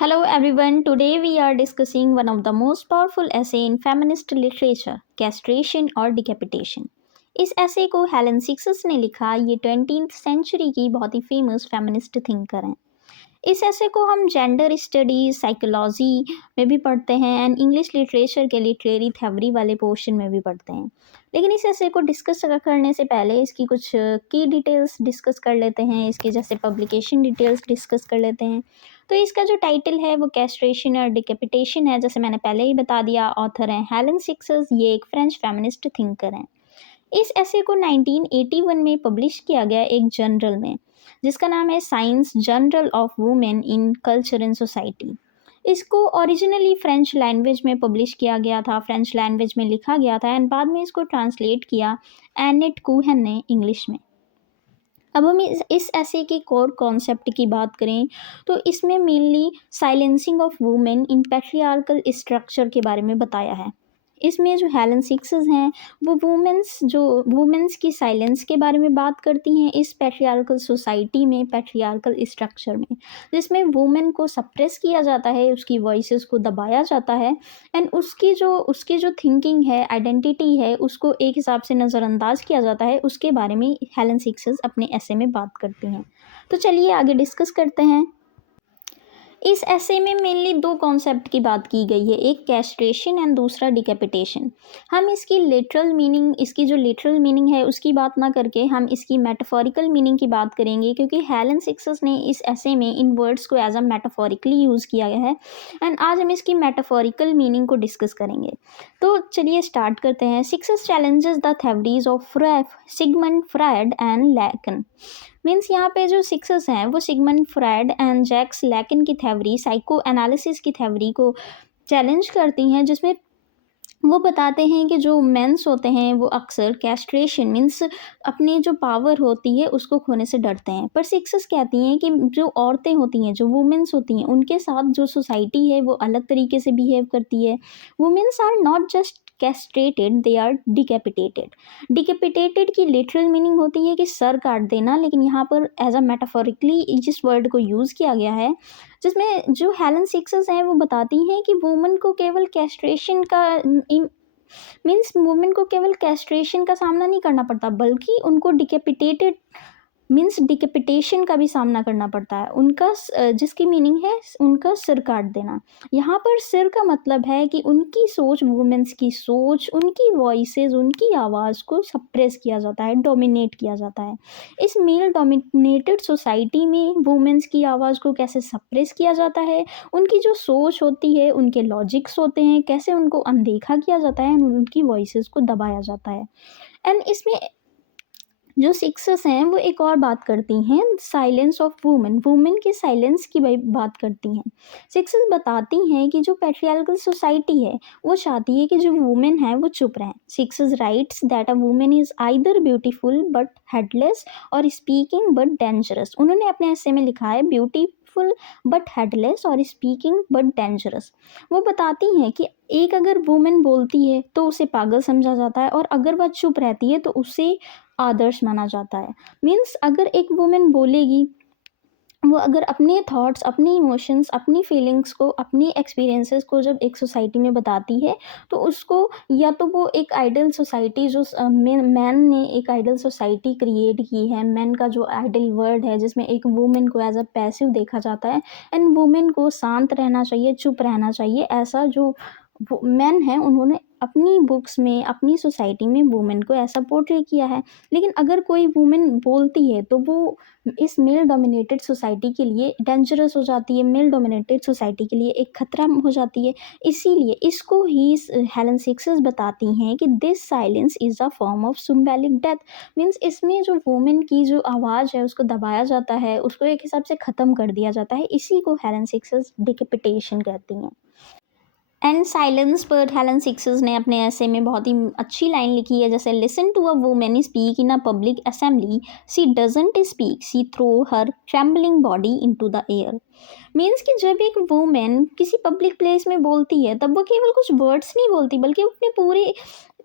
Hello everyone, today we are discussing one of the most powerful essay in feminist literature, castration और decapitation। इस essay को Helen सिक्सस ने लिखा। ये 20th century की बहुत ही फेमस फेमिनिस्ट थिंकर हैं। इस ऐसे को हम जेंडर स्टडीज साइकोलॉजी में भी पढ़ते हैं एंड इंग्लिश लिटरेचर के लिटरेरी थ्योरी वाले पोर्शन में भी पढ़ते हैं। लेकिन इस ऐसे को डिस्कस करने से पहले इसकी कुछ की डिटेल्स डिस्कस कर लेते हैं, इसकी जैसे पब्लिकेशन डिटेल्स डिस्कस कर लेते हैं। तो इसका जो टाइटल है वो कैस्ट्रेशन और डिकेपिटेशन है, जैसे मैंने पहले ही बता दिया। ऑथर हैं हेलन सिक्सस, ये एक फ्रेंच फेमिनिस्ट थिंकर हैं। इस ऐसे को 1981 में पब्लिश किया गया एक जर्नल में, जिसका नाम है science journal of women in culture and society. इसको ओरिजिनली फ्रेंच लैंग्वेज में पब्लिश किया गया था, फ्रेंच लैंग्वेज में लिखा गया था एंड बाद में इसको ट्रांसलेट किया एनेट कूहन ने इंग्लिश में। अब हम इस ऐसे की कोर कॉन्सेप्ट की बात करें तो इसमें mainly silencing of women in patriarchal structure के बारे में बताया है। इसमें जो हेलन सिक्सस हैं वो वुमेन्स की साइलेंस के बारे में बात करती हैं इस पैट्रियार्कल सोसाइटी में, पैट्रियार्कल स्ट्रक्चर में, जिसमें वुमेन को सप्रेस किया जाता है, उसकी वॉइसेस को दबाया जाता है एंड उसकी जो थिंकिंग है, आइडेंटिटी है, उसको एक हिसाब से नज़रअंदाज किया जाता है। उसके बारे में हेलन सिक्सस अपने ऐसे में बात करती हैं। तो चलिए आगे डिस्कस करते हैं। इस ऐसे में मेनली दो कॉन्सेप्ट की बात की गई है, एक कैस्ट्रेशन एंड दूसरा डिकेपिटेशन। हम इसकी जो लिटरल मीनिंग है उसकी बात ना करके हम इसकी मेटाफोरिकल मीनिंग की बात करेंगे, क्योंकि हेलन सिक्सस ने इस ऐसे में इन वर्ड्स को एज अ मेटाफोरिकली यूज़ किया गया है एंड आज हम इसकी मेटाफोरिकल मीनिंग को डिस्कस करेंगे। तो चलिए स्टार्ट करते हैं। Cixous challenges the theories of Sigmund Freud and Lacan. Means यहाँ पे जो सिक्सस हैं वो सिगमंड फ्रायड एंड जैक्स लैकन की थ्योरी, साइको एनालिसिस की थ्योरी को चैलेंज करती हैं, जिसमें वो बताते हैं कि जो मेंस होते हैं वो अक्सर कैस्ट्रेशन मीन्स अपनी जो पावर होती है उसको खोने से डरते हैं। पर सिक्सस कहती हैं कि जो औरतें होती हैं, जो वुमेन्स होती हैं, उनके साथ जो सोसाइटी है वो अलग तरीके से बिहेव करती है। Womens are not just castrated, they are decapitated. Decapitated की लिटरल मीनिंग होती है कि सर काट देना, लेकिन यहाँ पर एज अ मेटाफोरिकली जिस वर्ड को यूज़ किया गया है, जिसमें जो हेलन सिक्सस हैं वो बताती हैं कि वुमेन को केवल कैस्ट्रेशन का वुमेन को केवल कैस्ट्रेशन का सामना नहीं करना पड़ता, बल्कि उनको डिकेपिटेशन का भी सामना करना पड़ता है। जिसकी मीनिंग है उनका सिर काट देना। यहाँ पर सिर का मतलब है कि उनकी सोच, वुमेन्स की सोच, उनकी वॉइसेस, उनकी आवाज़ को सप्रेस किया जाता है, डोमिनेट किया जाता है। इस मेल डोमिनेटेड सोसाइटी में वुमेन्स की आवाज़ को कैसे सप्रेस किया जाता है, उनकी जो सोच होती है, उनके लॉजिक्स होते हैं, कैसे उनको अनदेखा किया जाता है, उनकी वॉइसेस को दबाया जाता है। एंड इसमें जो सिक्सस हैं वो एक और बात करती हैं, साइलेंस ऑफ वुमेन की साइलेंस की बात करती हैं। सिक्सस बताती हैं कि जो पैट्रियार्कल सोसाइटी है वो चाहती है कि जो वुमेन है वो चुप रहें। Cixous writes that a woman is either beautiful but headless or speaking but dangerous. उन्होंने अपने ऐसे में लिखा है beautiful but headless or speaking but dangerous. वो बताती हैं कि एक अगर वुमेन बोलती है तो उसे पागल समझा जाता है, और अगर वह चुप रहती है तो उसे आदर्श माना जाता है। मीन्स अगर एक वुमेन बोलेगी, वो अगर अपने थॉट्स, अपने इमोशंस, अपनी फीलिंग्स को, अपनी एक्सपीरियंसेस को जब एक सोसाइटी में बताती है तो उसको, या तो वो एक आइडल सोसाइटी, जो मैन ने एक आइडल सोसाइटी क्रिएट की है, मैन का जो आइडल वर्ड है जिसमें एक वुमेन को एज अ पैसिव देखा जाता है एंड वुमेन को शांत रहना चाहिए, चुप रहना चाहिए, ऐसा जो मैन है उन्होंने अपनी बुक्स में, अपनी सोसाइटी में वुमेन को ऐसा पोर्ट्रे किया है। लेकिन अगर कोई वुमेन बोलती है तो वो इस मेल डोमिनेटेड सोसाइटी के लिए डेंजरस हो जाती है, मेल डोमिनेटेड सोसाइटी के लिए एक खतरा हो जाती है। इसीलिए इसको ही हेलन सिक्सस बताती हैं कि this silence is a form of symbolic death. Means इसमें जो वुमेन की जो आवाज़ है उसको दबाया जाता है, उसको एक हिसाब से ख़त्म कर दिया जाता है। इसी को हेलन सिक्सस डिकेपिटेशन कहती हैं। एंड साइलेंस पर हेलन सिक्सस ने अपने ऐसे में बहुत ही अच्छी लाइन लिखी है, जैसे listen to a women speak in a public assembly, she doesn't speak, she throw her trembling body into the air. Means कि जब एक वुमेन किसी पब्लिक प्लेस में बोलती है तब वो केवल कुछ वर्ड्स नहीं बोलती, बल्कि अपने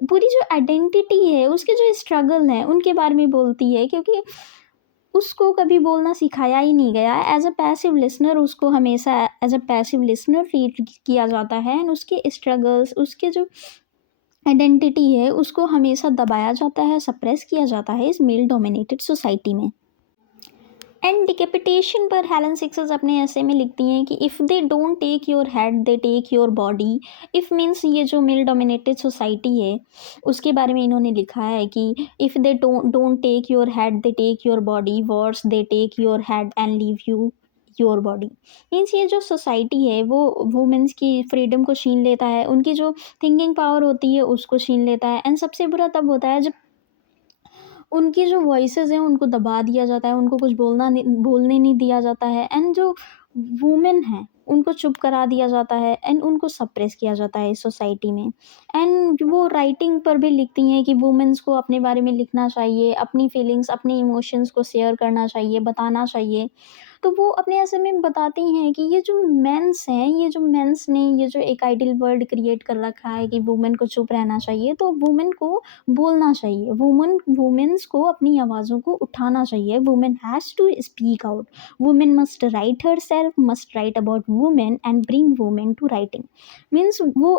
पूरी जो आइडेंटिटी है, उसके जो स्ट्रगल हैं उनके बारे में बोलती है। क्योंकि उसको कभी बोलना सिखाया ही नहीं गया। एज अ पैसिव लिसनर उसको हमेशा as a passive listener treat किया जाता है एंड उसके स्ट्रगल्स, उसके जो आइडेंटिटी है उसको हमेशा दबाया जाता है, सप्रेस किया जाता है इस मेल डोमिनेटेड सोसाइटी में। एंड डिकेपिटेशन पर हेलन सिक्सर्स अपने ऐसे में लिखती हैं कि if they don't take your head they take your body. If means ये जो मेल डोमिनेटेड सोसाइटी है उसके बारे में इन्होंने लिखा है कि if they don't take your head they take your body, worse they take your head and leave you your body. Means ये जो सोसाइटी है वो वुमेंस की फ्रीडम को छीन लेता है, उनकी जो थिंकिंग पावर होती है उसको छीन लेता है। एंड सबसे बुरा तब होता है जब उनकी जो वॉइसेज़ हैं उनको दबा दिया जाता है, उनको कुछ बोलने नहीं दिया जाता है एंड जो वुमेन हैं उनको चुप करा दिया जाता है एंड उनको सप्रेस किया जाता है इस सोसाइटी में। एंड वो राइटिंग पर भी लिखती हैं कि वुमेन्स को अपने बारे में लिखना चाहिए, अपनी फीलिंग्स, अपने इमोशंस को शेयर करना चाहिए, बताना चाहिए। तो वो अपने ऐसे में बताती हैं कि ये जो मेंस हैं, ये जो मेंस ने ये जो एक आइडियल वर्ल्ड क्रिएट कर रखा है कि वुमेन को चुप रहना चाहिए, तो वुमेन को बोलना चाहिए, वुमेन्स को अपनी आवाज़ों को उठाना चाहिए। Women has to speak out, women must write herself, must write about women and bring women to writing. Means वो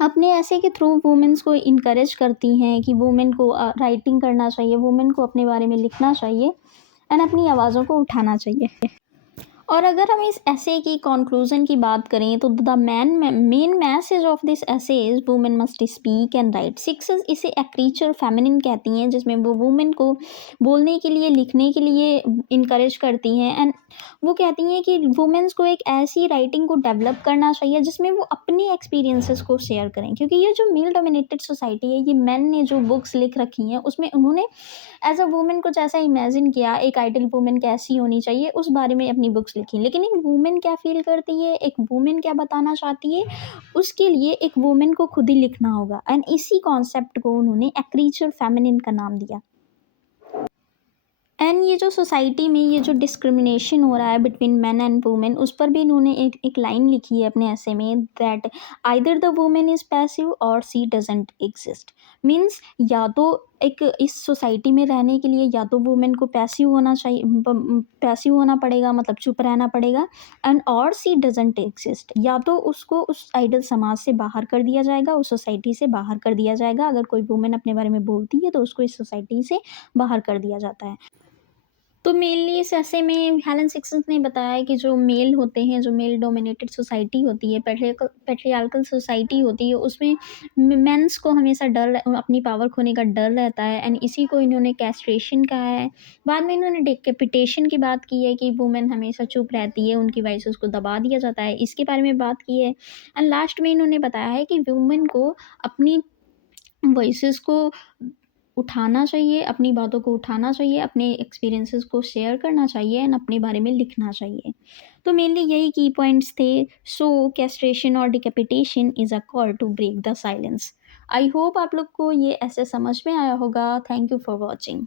अपने ऐसे के थ्रू वुमेन्स को इनकरेज करती हैं कि वुमेन को राइटिंग करना चाहिए, वुमेन को अपने बारे में लिखना चाहिए एंड अपनी आवाज़ों को उठाना चाहिए। और अगर हम इस ऐसे की कंक्लूजन की बात करें तो the main message of this essay is women must speak and write. Cixous इसे ए क्रीचर फेमिनिन कहती हैं, जिसमें वो वुमेन को बोलने के लिए, लिखने के लिए इनकरेज करती हैं एंड वो कहती हैं कि वुमेन्स को एक ऐसी राइटिंग को डेवलप करना चाहिए जिसमें वो अपनी एक्सपीरियंसेस को शेयर करें, क्योंकि ये जो मेल डोमिनेटेड सोसाइटी है, ये मेन ने जो बुक्स लिख रखी हैं उसमें उन्होंने एज अ वुमेन कुछ ऐसा इमेजिन किया, एक आइडियल वुमेन कैसी होनी चाहिए उस बारे में अपनी बुक्स लिखी। लेकिन एक वुमेन क्या फील करती है, एक वुमेन क्या बताना चाहती है, उसके लिए एक वुमेन को खुद ही लिखना होगा एंड इसी कॉन्सेप्ट को उन्होंने ए क्रीचर फेमिनिन का नाम दिया। एंड ये जो सोसाइटी में ये जो डिस्क्रिमिनेशन हो रहा है बिटवीन मैन एंड वुमेन, उस पर भी इन्होंने एक लाइन लिखी है अपने ऐसे में, that either the women is passive और सी डजेंट एग्जिस्ट। मीन्स या तो एक इस सोसाइटी में रहने के लिए या तो वुमेन को पैसिव होना चाहिए, पैसिव होना पड़ेगा, मतलब चुप रहना पड़ेगा, एंड और सी डजेंट एग्जिस्ट, या तो उसको उस आइडल समाज से बाहर कर दिया जाएगा, उस सोसाइटी से बाहर कर दिया जाएगा। अगर कोई वुमेन अपने बारे में बोलती है तो उसको इस सोसाइटी से बाहर कर दिया जाता है। तो मेनली इस ऐसे में हेलन सिक्सन ने बताया कि जो मेल होते हैं, जो मेल डोमिनेटेड सोसाइटी होती है, पैट्रियार्कल सोसाइटी होती है, उसमें मेंस को हमेशा डर, अपनी पावर खोने का डर रहता है एंड इसी को इन्होंने कैस्ट्रेशन कहा है। बाद में इन्होंने डिकैपिटेशन की बात की है कि वुमेन हमेशा चुप रहती है, उनकी वॉइसेस को दबा दिया जाता है, इसके बारे में बात की है। एंड लास्ट में इन्होंने बताया है कि वुमेन को अपनी वॉइसेस को उठाना चाहिए, अपनी बातों को उठाना चाहिए, अपने एक्सपीरियंसेस को शेयर करना चाहिए एंड अपने बारे में लिखना चाहिए। तो मेनली यही की पॉइंट्स थे। सो कैस्ट्रेशन और decapitation is a call to break the silence. I hope आप लोग को ये ऐसे समझ में आया होगा। Thank you for watching.